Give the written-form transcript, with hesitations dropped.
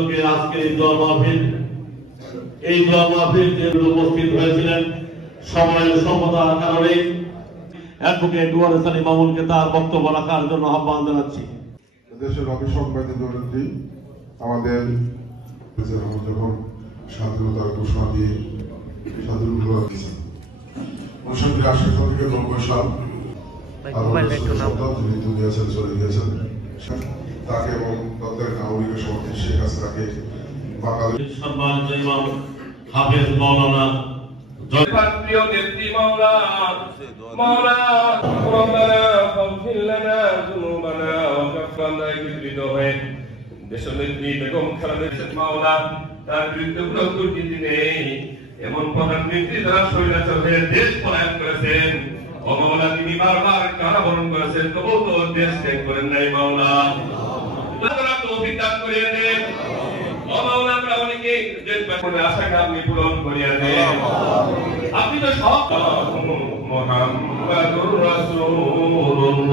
উপলক্ষে আজকে এই দোয়া মাহফিল যে উপস্থিত হয়েছিলেন সময়ের স্বল্পতার কারণে অ্যাডভোকেট ওয়ারেস আলী মামুনকে তার বক্তব্য রাখার জন্য আহ্বান জানাচ্ছি। দেশের অবিসংবাদিত জননেত্রী আমাদের যখন স্বাধীনতার ঘোষণা দিয়ে স্বাধীনতা দিয়েছেন 1983 সাল থেকে 90 সাল যিনি দুনিয়া ছেড়ে চলে গিয়েছেন তাকে এবং তাদের নাগরিকের সমর্থন শেখ হাসিনাকে বাংলাদেশ সম্মানিত ইমাম হাফেজ মাওলানা প্রিয় নেত্রী মাওলা রব্বানা ফাগফির লানা যুনুবানা ওয়া কাফফিরনা বিদ্রিত হয়ে দেশনেত্রী বেগম খালেদা মাওলা তার বিরুদ্ধে কোনো দুর্নীতি নেই এমন প্রধানমন্ত্রী যারা স্বৈরাচার হয়ে দেশ পলায়ন করেছেন ও মাওলা তিনি বারবার কারাবরণ করেছেন তবুও তো দেশ ত্যাগ করেন নাই মাওলা তারা তৌফিক দান করিয়ে দেন ও মাওলা আমরা অনেকে দেশ ব্যাপনে আশাকে আপনি পূরণ করিয়ে দেন আপনি তো সব মুহাম্মাদুর রাসূলুল্লাহ।